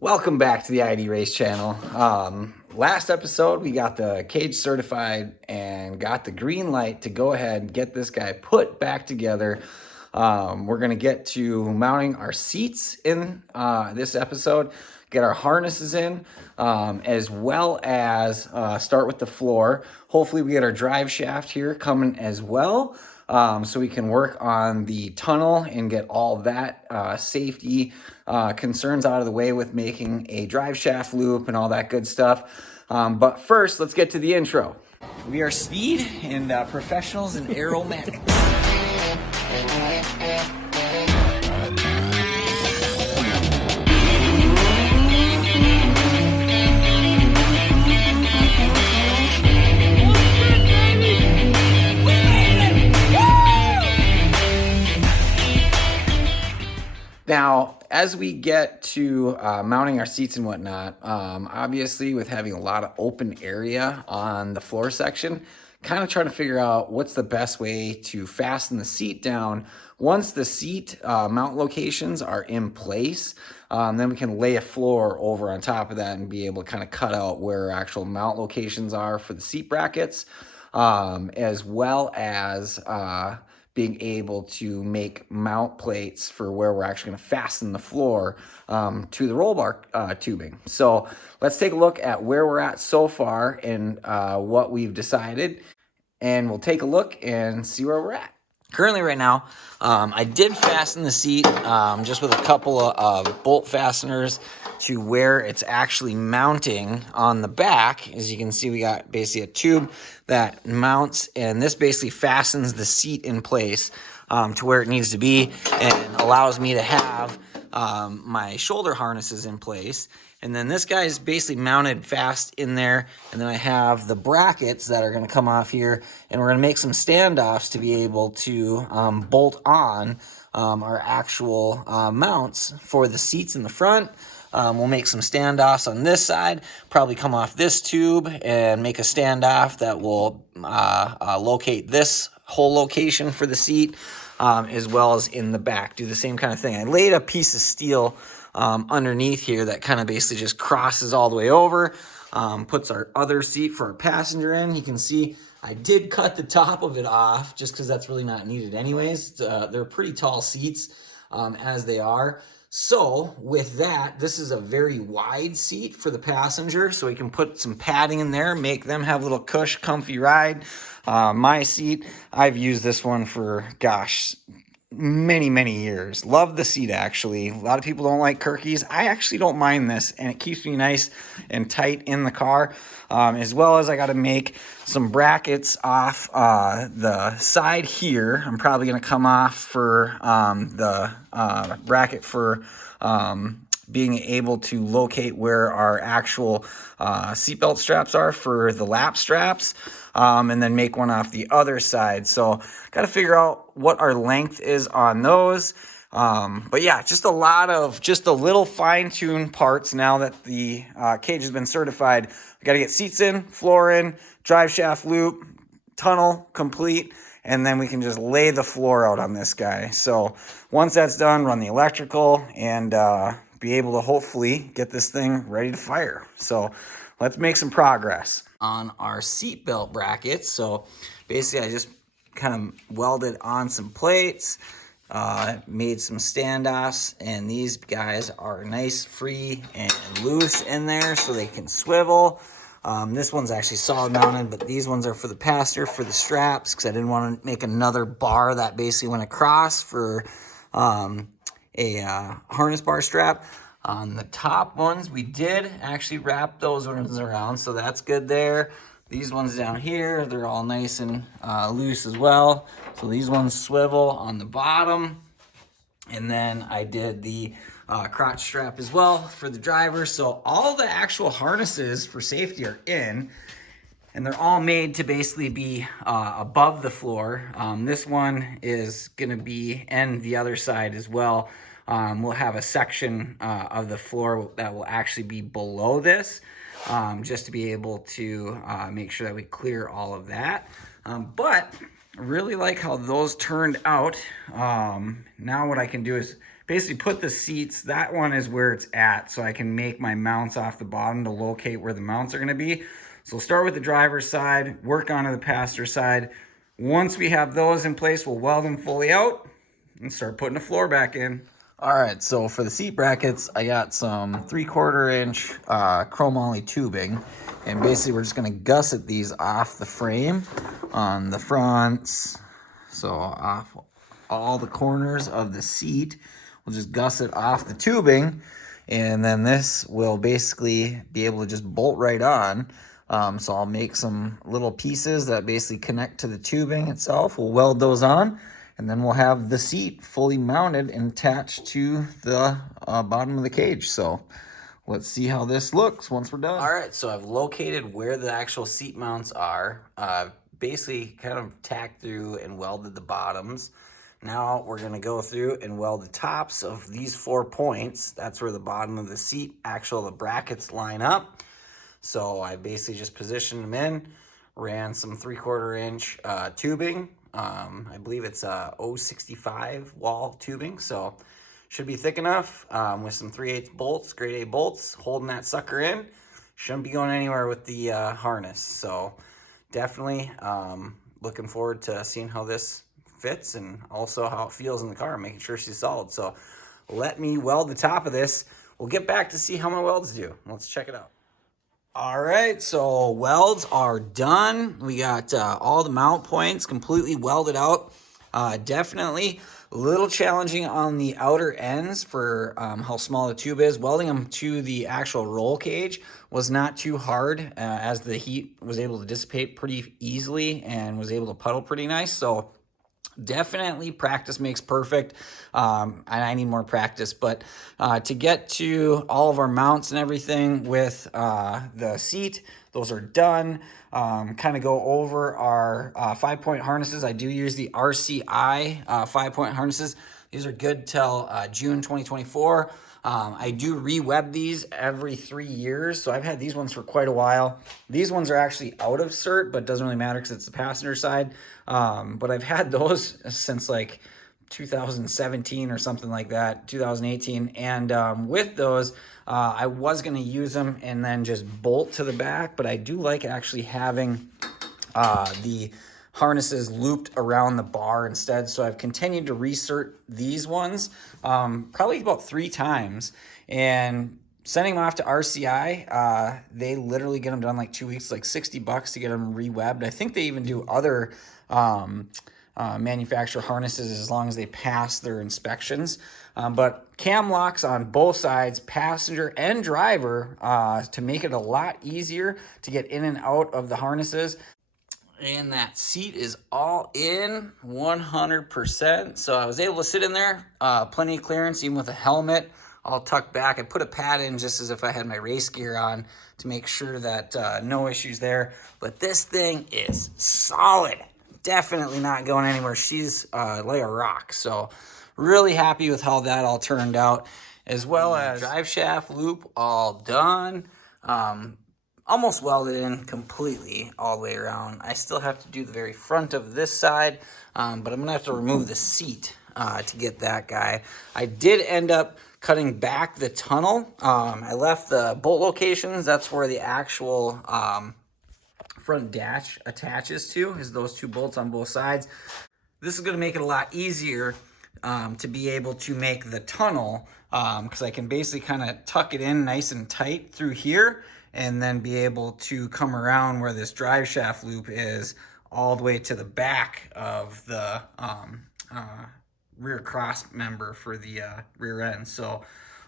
Welcome back to the ID Race channel. Last episode, we got the cage certified and got the green light to go ahead and get this guy put back together. We're going to get to mounting our seats in this episode, get our harnesses in, as well as start with the floor. Hopefully we get our drive shaft here coming as well. So we can work on the tunnel and get all that safety concerns out of the way with making a drive shaft loop and all that good stuff. But first, let's get to the intro. We are speed and professionals in aeromatics. Now, as we get to mounting our seats and whatnot, obviously with having a lot of open area on the floor section, kind of trying to figure out what's the best way to fasten the seat down. Once the seat mount locations are in place, then we can lay a floor over on top of that and be able to kind of cut out where actual mount locations are for the seat brackets, as well as being able to make mount plates for where we're actually going to fasten the floor to the roll bar tubing. So let's take a look at where we're at so far and what we've decided, and we'll take a look and see where we're at. Currently right now, I did fasten the seat just with a couple of bolt fasteners to where it's actually mounting on the back. As you can see, we got basically a tube that mounts, and this basically fastens the seat in place to where it needs to be and allows me to have my shoulder harnesses in place. And then this guy is basically mounted fast in there. And then I have the brackets that are going to come off here, and we're going to make some standoffs to be able to bolt on our actual mounts for the seats in the front. We'll make some standoffs on this side, probably come off this tube and make a standoff that will locate this whole location for the seat, as well as in the back. Do the same kind of thing. I laid a piece of steel underneath here that kind of basically just crosses all the way over, puts our other seat for our passenger in. You can see I did cut the top of it off just because that's really not needed anyways. They're pretty tall seats as they are. So with that, this is a very wide seat for the passenger, so we can put some padding in there, make them have a little cush, comfy ride. My seat, I've used this one for, gosh, many years. Love the seat, actually. A lot of people don't like Kirkies. I actually don't mind this, and it keeps me nice and tight in the car, as well as I got to make some brackets off the side here. I'm probably going to come off for the bracket for being able to locate where our actual seatbelt straps are for the lap straps, and then make one off the other side. So got to figure out what our length is on those. But yeah, just a little fine-tuned parts now that the cage has been certified. We got to get seats in, floor in, drive shaft loop, tunnel complete, and then we can just lay the floor out on this guy. So once that's done, run the electrical and be able to hopefully get this thing ready to fire. So let's make some progress on our seatbelt brackets. So basically I just kind of welded on some plates, made some standoffs, and these guys are nice, free, and loose in there so they can swivel. This one's actually solid mounted, but these ones are for the passenger, for the straps, because I didn't want to make another bar that basically went across for a harness bar strap. On the top ones, we did actually wrap those ones around, so that's good there. These ones down here, they're all nice and loose as well. So these ones swivel on the bottom. And then I did the crotch strap as well for the driver. So all the actual harnesses for safety are in, and they're all made to basically be above the floor. This one is going to be, and the other side as well. We'll have a section of the floor that will actually be below this, just to be able to make sure that we clear all of that. But I really like how those turned out. Now what I can do is basically put the seats, that one is where it's at, so I can make my mounts off the bottom to locate where the mounts are gonna be. So we'll start with the driver's side, work onto the passenger side. Once we have those in place, we'll weld them fully out and start putting the floor back in. All right, so for the seat brackets, I got some 3/4 inch chromoly tubing, and basically we're just gonna gusset these off the frame on the fronts, so off all the corners of the seat. We'll just gusset off the tubing, and then this will basically be able to just bolt right on. So I'll make some little pieces that basically connect to the tubing itself. We'll weld those on, and then we'll have the seat fully mounted and attached to the bottom of the cage. So let's see how this looks once we're done. All right, so I've located where the actual seat mounts are. Basically kind of tacked through and welded the bottoms. Now we're gonna go through and weld the tops of these 4 points. That's where the bottom of the seat, the brackets line up. So I basically just positioned them in, ran some 3/4 inch tubing. I believe it's 065 wall tubing, so should be thick enough with some 3/8 bolts, grade A bolts, holding that sucker in. Shouldn't be going anywhere with the harness. So definitely looking forward to seeing how this fits and also how it feels in the car, making sure she's solid. So let me weld the top of this. We'll get back to see how my welds do. Let's check it out. All right, so welds are done. We got all the mount points completely welded out. Definitely a little challenging on the outer ends for how small the tube is. Welding them to the actual roll cage was not too hard as the heat was able to dissipate pretty easily and was able to puddle pretty nice. So definitely practice makes perfect, and I need more practice, but to get to all of our mounts and everything with the seat, those are done. Kind of go over our 5-point harnesses. I do use the RCI 5-point harnesses. These are good till June 2024. I do re-web these every 3 years, so I've had these ones for quite a while. These ones are actually out of cert, but it doesn't really matter because it's the passenger side. But I've had those since like 2017 or something like that, 2018. And with those, I was going to use them and then just bolt to the back, but I do like actually having the harnesses looped around the bar instead. So I've continued to recert these ones probably about 3 times and sending them off to RCI. They literally get them done like 2 weeks, like $60 to get them re-webbed. I think they even do other manufacturer harnesses as long as they pass their inspections. But cam locks on both sides, passenger and driver, to make it a lot easier to get in and out of the harnesses. And that seat is all in 100%. So I was able to sit in there, plenty of clearance, even with a helmet all tucked back. I put a pad in just as if I had my race gear on to make sure that no issues there. But this thing is solid. Definitely not going anywhere. She's like a rock. So really happy with how that all turned out, as well as drive shaft loop all done. Almost welded in completely all the way around. I still have to do the very front of this side, but I'm gonna have to remove the seat to get that guy. I did end up cutting back the tunnel. I left the bolt locations. That's where the actual front dash attaches to, is those 2 bolts on both sides. This is gonna make it a lot easier to be able to make the tunnel, because I can basically kind of tuck it in nice and tight through here and then be able to come around where this drive shaft loop is all the way to the back of the rear cross member for the rear end. So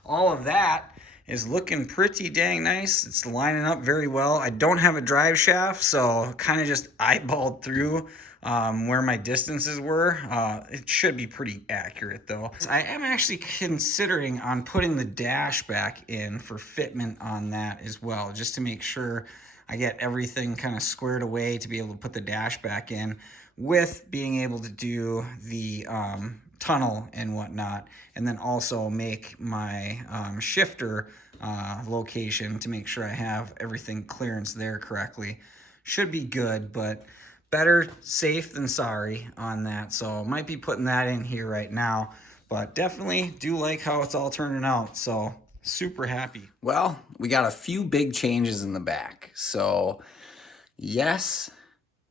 all of that is looking pretty dang nice. It's lining up very well. I don't have a drive shaft, so kind of just eyeballed through where my distances were. It should be pretty accurate though. I am actually considering on putting the dash back in for fitment on that as well, just to make sure I get everything kind of squared away to be able to put the dash back in, with being able to do the tunnel and whatnot, and then also make my shifter location to make sure I have everything clearance there correctly. Should be good, but better safe than sorry on that. So might be putting that in here right now. but definitely do like how it's all turning out. So super happy. Well, we got a few big changes in the back. So yes,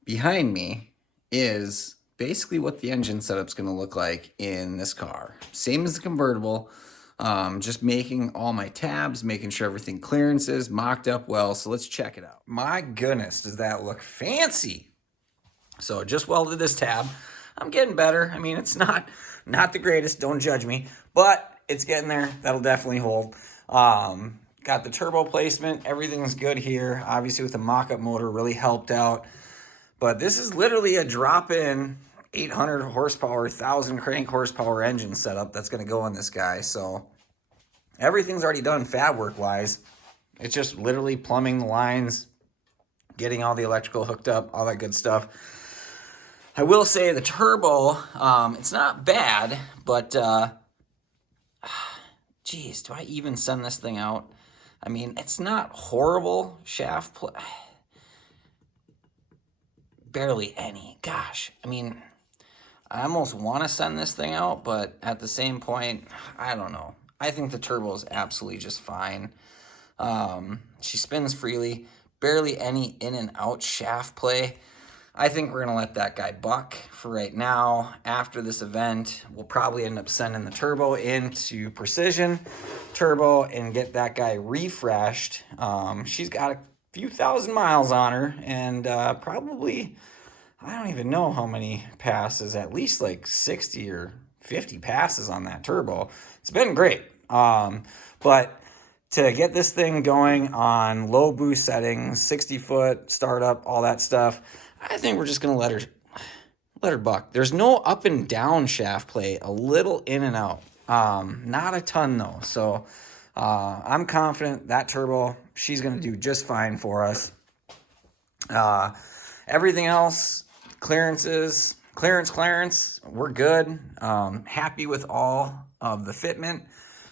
behind me is basically what the engine setup's going to look like in this car. Same as the convertible, just making all my tabs, making sure everything clearances, mocked up well. So let's check it out. My goodness, does that look fancy? So just welded this tab. I'm getting better. I mean, it's not the greatest, don't judge me, but it's getting there. That'll definitely hold. Got the turbo placement. Everything's good here. Obviously with the mock-up motor really helped out. But this is literally a drop-in 800 horsepower, 1,000 crank horsepower engine setup that's going to go on this guy. So everything's already done fab work-wise. It's just literally plumbing the lines, getting all the electrical hooked up, all that good stuff. I will say the turbo, it's not bad, but geez, do I even send this thing out? I mean, it's not horrible shaft play. Barely any. Gosh, I mean, I almost want to send this thing out, but at the same point, I don't know. I think the turbo is absolutely just fine. She spins freely, barely any in and out shaft play. I think we're going to let that guy buck for right now. After this event, we'll probably end up sending the turbo into Precision Turbo and get that guy refreshed. She's got a few thousand miles on her, and probably, I don't even know how many passes, at least like 60 or 50 passes on that turbo. It's been great. But to get this thing going on low boost settings, 60-foot startup, all that stuff, I think we're just going to let her buck. There's no up and down shaft play, a little in and out. Not a ton though. So I'm confident that turbo, she's going to do just fine for us. Everything else, clearance, we're good. Happy with all of the fitment.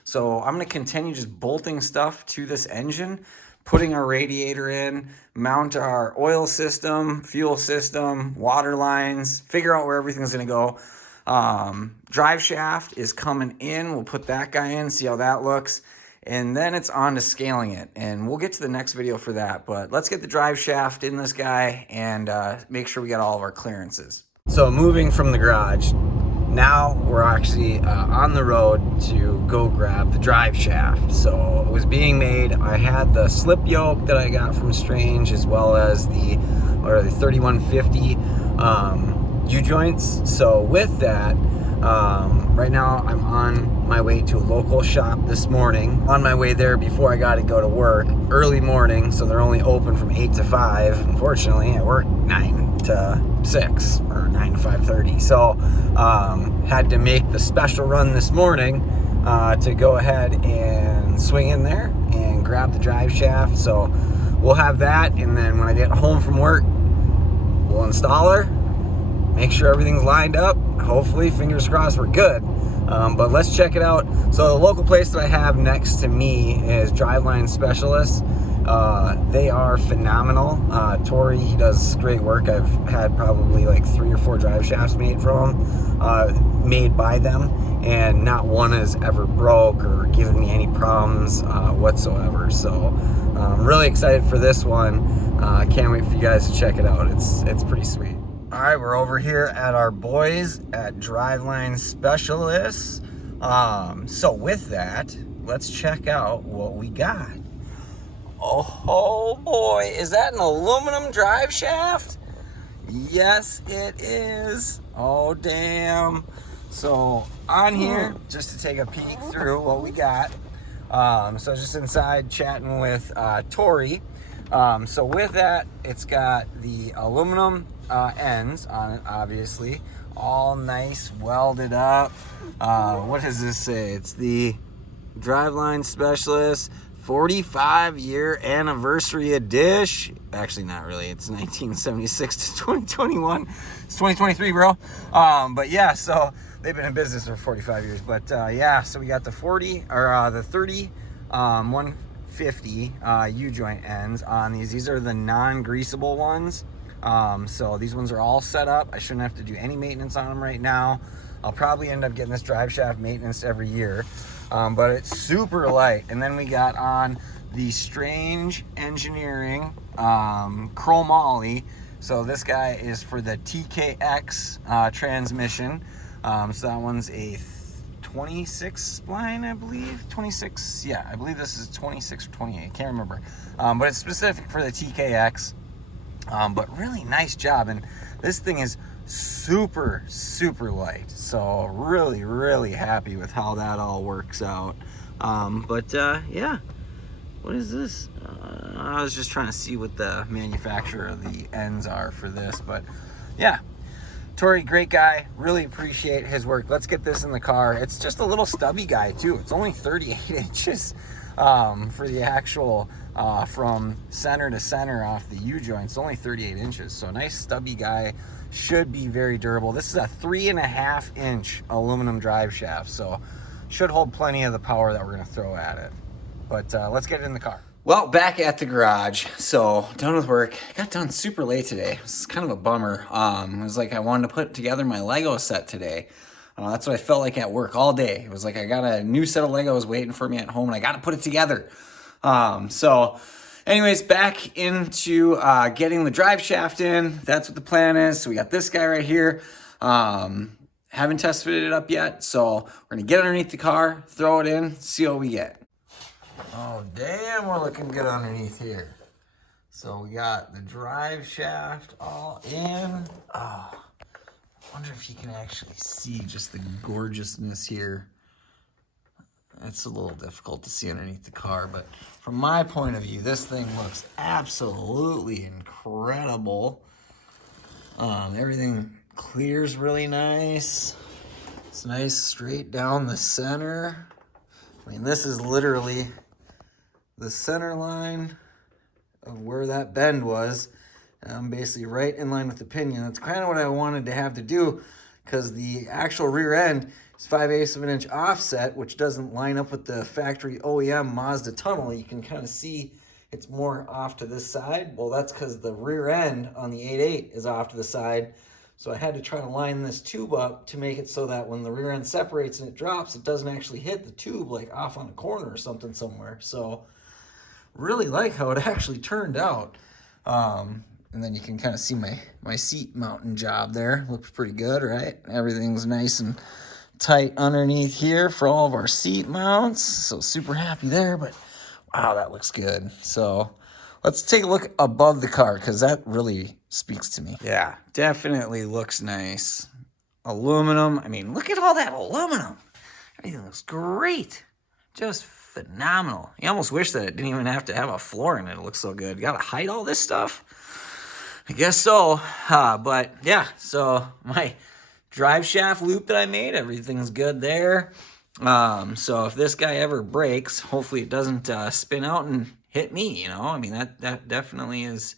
So I'm going to continue just bolting stuff to this engine, putting our radiator in, mount our oil system, fuel system, water lines, figure out where everything's going to go. Drive shaft is coming in. We'll put that guy in, see how that looks. And then it's on to scaling it. And we'll get to the next video for that. But let's get the drive shaft in this guy and make sure we got all of our clearances. So moving from the garage, now we're actually on the road to go grab the drive shaft. So it was being made. I had the slip yoke that I got from Strange, as well as the 3150 U-joints. So with that, right now I'm on my way to a local shop this morning. On my way there before I got to go to work, early morning, so they're only open from 8 to 5. Unfortunately, I work 9 to 6 or 9 to 5:30. So had to make the special run this morning to go ahead and swing in there and grab the drive shaft. So we'll have that, and then when I get home from work, we'll install her, make sure everything's lined up. Hopefully, fingers crossed, we're good. But let's check it out. So the local place that I have next to me is Driveline Specialists. They are phenomenal. Tori, he does great work. I've had probably like 3 or 4 drive shafts made made by them, and not one has ever broke or given me any problems whatsoever. So I'm really excited for this one. Can't wait for you guys to check it out. It's pretty sweet. All right, we're over here at our boys at Driveline Specialists. So with that, let's check out what we got. Oh boy, is that an aluminum drive shaft? Yes, it is. Oh damn. So on here, just to take a peek through what we got. So just inside chatting with Tori. So with that, it's got the aluminum ends on it, obviously. All nice, welded up. What does this say? It's the Driveline Specialist 45-year anniversary edition. Actually, not really. It's 1976 to 2021. It's 2023, bro. But yeah, so they've been in business for 45 years. But yeah, so we got the 40 or the 30 150 U-joint ends on these. These are the non-greasable ones. So these ones are all set up. I shouldn't have to do any maintenance on them right now. I'll probably end up getting this drive shaft maintenance every year, but it's super light. And then we got on the Strange Engineering chromoly. So this guy is for the TKX transmission. So that one's a 26 spline, I believe. 26, yeah, I believe this is 26 or 28. I can't remember. But it's specific for the TKX. But really nice job. And this thing is super, super light. So really, really happy with how that all works out. Yeah. What is this? I was just trying to see what the manufacturer of the ends are for this, but yeah. Tori, great guy. Really appreciate his work. Let's get this in the car. It's just a little stubby guy too. It's only 38 inches for the actual from center to center off the U-joint. It's only 38 inches. So nice stubby guy. Should be very durable. This is a 3.5 inch aluminum drive shaft. So should hold plenty of the power that we're going to throw at it. But let's get it in the car. Well, back at the garage. So done with work. Got done super late today. It's kind of a bummer. It was like I wanted to put together my Lego set today. That's what I felt like at work all day. It was like I got a new set of Legos waiting for me at home and I got to put it together. So anyways, back into getting the drive shaft in. That's what the plan is. So we got this guy right here. Haven't tested it up yet. So we're going to get underneath the car, throw it in, see what we get. Oh, damn, we're looking good underneath here. So we got the drive shaft all in. Oh, I wonder if you can actually see just the gorgeousness here. It's a little difficult to see underneath the car, but from my point of view, this thing looks absolutely incredible. Everything clears really nice. It's nice straight down the center. I mean, this is literally the center line of where that bend was. I'm basically right in line with the pinion. That's kind of what I wanted to have to do because the actual rear end is 5/8 of an inch offset, which doesn't line up with the factory OEM Mazda tunnel. You can kind of see it's more off to this side. Well, that's because the rear end on the 8.8 is off to the side. So I had to try to line this tube up to make it so that when the rear end separates and it drops, it doesn't actually hit the tube like off on a corner or something somewhere. So really like how it actually turned out. And then you can kind of see my seat mounting job there. Looks pretty good, right? Everything's nice and tight underneath here for all of our seat mounts. So super happy there, but wow, that looks good. So let's take a look above the car because that really speaks to me. Yeah, definitely looks nice. Aluminum. I mean, look at all that aluminum. Everything looks great. Just phenomenal. You almost wish that it didn't even have to have a floor in it. It looks so good. You gotta hide all this stuff? I guess so. But yeah, so my drive shaft loop that I made, everything's good there. So if this guy ever breaks, hopefully it doesn't spin out and hit me, you know? I mean, that definitely is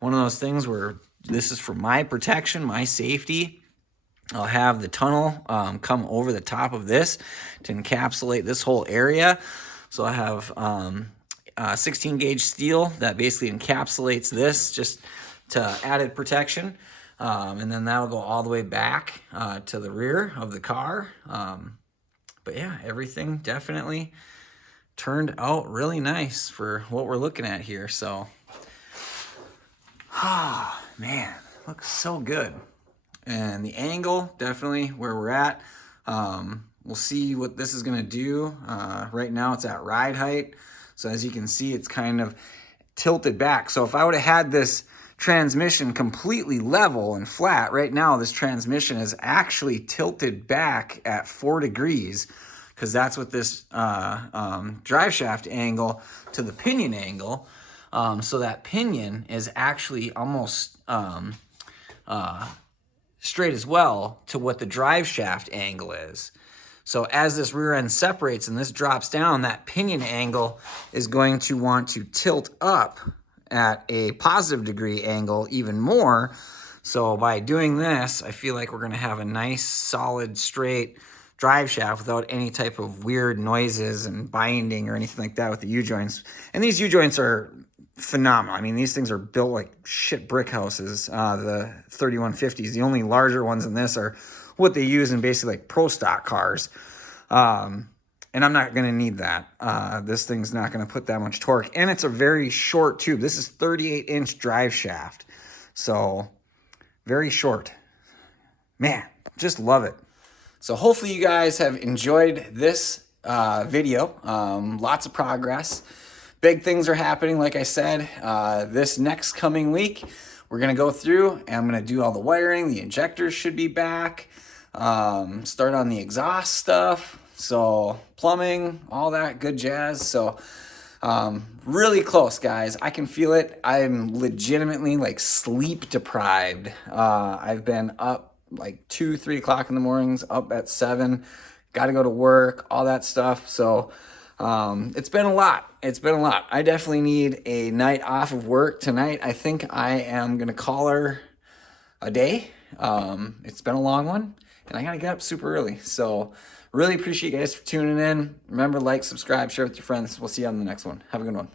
one of those things where this is for my protection, my safety. I'll have the tunnel come over the top of this to encapsulate this whole area. So I have 16 gauge steel that basically encapsulates this just to added protection. And then that'll go all the way back to the rear of the car. But yeah, everything definitely turned out really nice for what we're looking at here. So, man, looks so good. And the angle, definitely where we're at. We'll see what this is gonna do. Right now it's at ride height. So as you can see, it's kind of tilted back. So if I would have had this transmission completely level and flat, right now this transmission is actually tilted back at 4 degrees because that's what this drive shaft angle to the pinion angle. So that pinion is actually almost straight as well to what the drive shaft angle is. So as this rear end separates and this drops down, that pinion angle is going to want to tilt up at a positive degree angle even more. So by doing this, I feel like we're gonna have a nice, solid, straight drive shaft without any type of weird noises and binding or anything like that with the U-joints. And these U-joints are phenomenal. I mean, these things are built like shit brick houses, the 3150s. The only larger ones in this are what they use in basically like pro stock cars. And I'm not going to need that. This thing's not going to put that much torque. And it's a very short tube. This is 38-inch drive shaft. So very short. Man, just love it. So hopefully you guys have enjoyed this video. Lots of progress. Big things are happening, like I said. This next coming week, we're going to go through and I'm going to do all the wiring. The injectors should be back. Start on the exhaust stuff. So plumbing, all that good jazz. So really close, guys. I can feel it. I'm legitimately like sleep deprived. I've been up like 2-3 o'clock in the mornings, up at 7, got to go to work, all that stuff. So it's been a lot. It's been a lot. I definitely need a night off of work tonight. I think I am going to call her a day. It's been a long one and I got to get up super early. So really appreciate you guys for tuning in. Remember, like, subscribe, share with your friends. We'll see you on the next one. Have a good one.